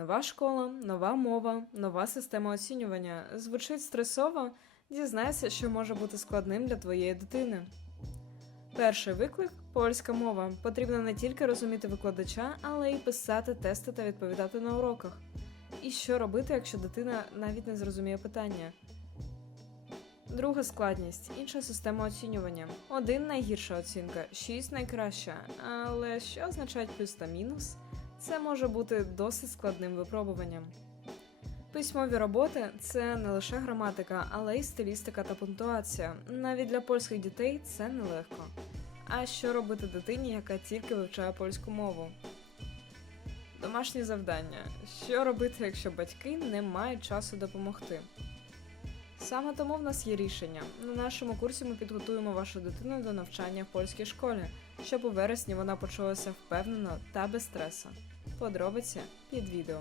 Нова школа, нова мова, нова система оцінювання. Звучить стресово, дізнайся, що може бути складним для твоєї дитини. Перший виклик польська мова. Потрібно не тільки розуміти викладача, але й писати тести та відповідати на уроках. І що робити, якщо дитина навіть не зрозуміє питання? Друга складність інша система оцінювання. Один найгірша оцінка, шість найкраща. Але що означають плюс та мінус? Це може бути досить складним випробуванням. Письмові роботи це не лише граматика, але й стилістика та пунктуація. Навіть для польських дітей це нелегко. А що робити дитині, яка тільки вивчає польську мову? Домашні завдання. Що робити, якщо батьки не мають часу допомогти? Саме тому в нас є рішення. На нашому курсі ми підготуємо вашу дитину до навчання в польській школі, щоб у вересні вона почулася впевнено та без стресу. Подробиці під відео.